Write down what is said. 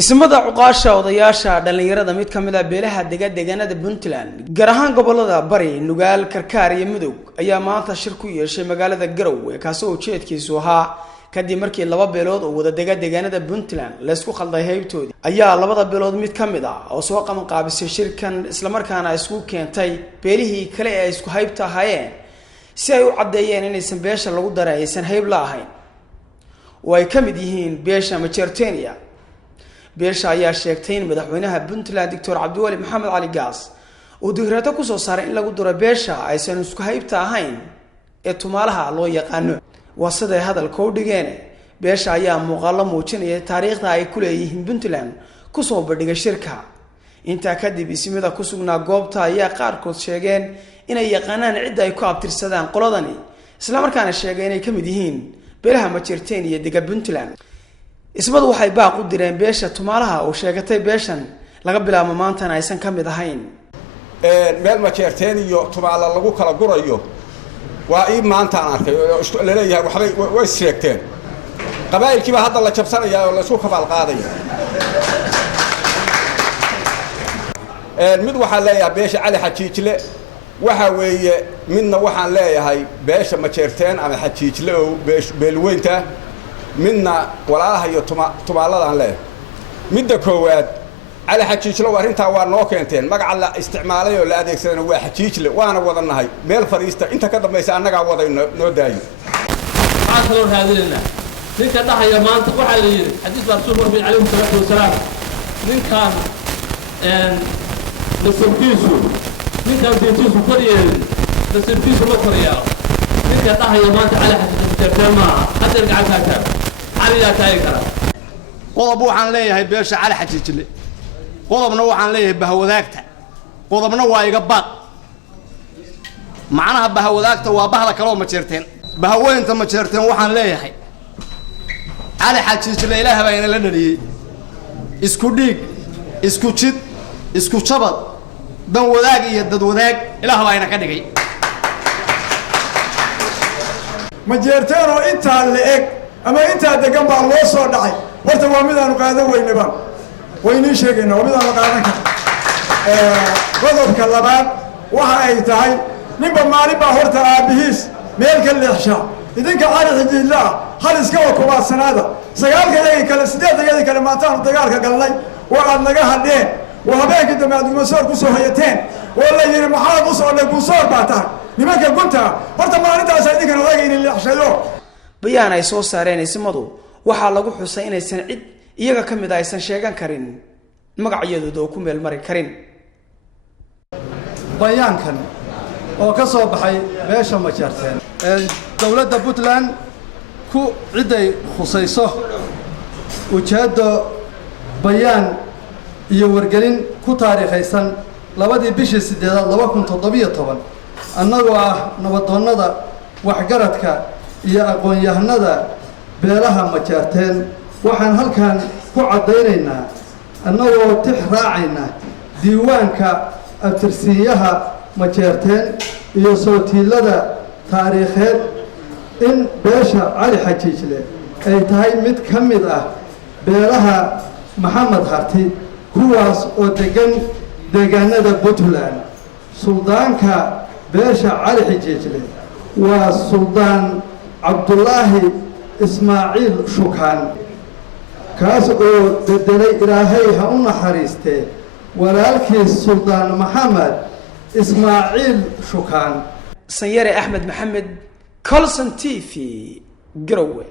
ismada cuqaasha odayaasha dhalinyarada mid kamid ah beelaha deegaanada Puntland gaar ahaan gobolada Bari, Nugaal, Karkaar iyo Mudug ayaa maanta shir ku yeeshay magaalada Garowe kaasoo ujeedkiisu ahaa kadib markii laba beelood oo wada deegaanada Puntland la isku khalday heybtoodii ayaa labada beelood mid kamid ah oo soo qaban qaabisay shirkan isla markaana isku keentay beelihii kale ee isku haybta ahaayeen si ay u cadeeyeen inaysan beesha lagu daraysan hayb la ahayn oo ay kamid yihiin beesha Majeerteeniya. beesha ayaa sheegtay in madaxweynaha Puntland Dr. Cabdiwali Maxamed Cali Gaas uu digraato ku soo saaray in lagu daro beesha aysan isku haybta ahayn ee tumaalaha loo yaqaano wasaday hadalka u dhigeen. beesha ayaa muuqaalo muujinaya taariikhda ay ku leeyihiin Puntland ku soo bandhigay shirka. inta kadib ismida ku sugnaa goobta ayaa qaarkood sheegeen inay yaqaanaan cid ay ku abtirsadaan qoladani isla markaana sheegay inay kamid yihiin beelaha Majeerteeniya iyo deegaanka Puntland. ismadu waxay baaq u direen beesha tumaalaha oo sheegatay beeshan laga bilaabo maantana aysan kamid ahayn meel Majeerteeniya iyo tumaala lagu kala gurayo waa ii maanta aan arkay oo isku leeyahay waxbay way sheegteen qabaa'ilkiiba hadda la jabsanaya oo la isku kabaal qaaday mid waxa leeyahay beesha Cali Xajiijle waxa weeye midna waxaan leeyahay beesha Majeerteen ama Xajiijle oo beelweynta midna walaalaha iyo tumaaladan leh midda koowaad Cali Xajiijle arinta waa noo keenteen magaca la isticmaalay oo la adeegsadana waa Xajiijle waana wadanahay meel fariista inta ka dambaysa anaga wadayno noo daayo aasoo raadinayna ninka dhahaya maanta waxa la yiri xadiis rasuul rabbi calayhi salaatu wasalaam ninkan nasabkiisu ninkan diintiisu koriyeen nasabkiisu ma koriyaa ninka dhahaya maanta Cali Xajiijle ma hadda gacanta qodob waxaan leeyahay beesha Cali Xajiijle qodobna waxaan leeyahay bahwadaagta qodobna waa iga baaq macnaha bahwadaagta waa bahda kale oo Majeerteen bahweynta Majeerteen waxaan leeyahay Cali Xajiijle ilaahay baa ina la dhaliyay isku dhiig isku jid isku jabad dan wadaag iyo dad wadaag ilaahay baa ina ka dhigay Majeerteen oo inta la eg ama inta degan baa loo soo dhacay horta waa mid aan qaadan weynaba wayni sheegayna waa mid aan qaadan ka qodobka labaad waxa ay tahay ninba maalin baa horta aabihiis meel ka leexsha idinka Cali Xajiijle hal iska waa sanada sagaalkeedii kale sideedeedii kale maataan dagaalka galnay oo aad naga hadheen oo habeenkii dambe aad mas'uul ku soo hayateen oo la yiri maxaad u soo dhagu soo baataan nimanka gunta horta maalintaas idinka naga in leexshayo bayaan ay soo saareen ismadu waxa lagu xusay inaysan cid iyaga kamid ah aysan sheegan karin magacyadooda oo ku meel mari karin bayaankan oo ka soo baxay beesha Majeerteen dawladda Puntland ku ciday khusayso ujeedo bayaan iyo wargelin ku taariikhaysan labadii bishii 8 2017 annagoo ah nabadoonnada waxgaradka iyo aqoon-yahanada beelaha Majeerteen waxaan halkan ku cadeynaynaa annagoo tix raacayna diiwaanka abtirsiyaha Majeerteen iyo sootiilada taariikheed in beesha Cali Xajiijle ay tahay mid kamid ah beelaha Maxamed Harti kuwaas oo deegaanada Puntland suldaanka beesha Cali Xajiijle waa suldaan Cabdullaahi Ismaaciil Shukaan kaas oo bedelay ilaahay ha u naxariistee walaalkiis suldaan Maxamed Ismaaciil Shukaan Sanyare Ahmed Maxamed Colson TV Garowe.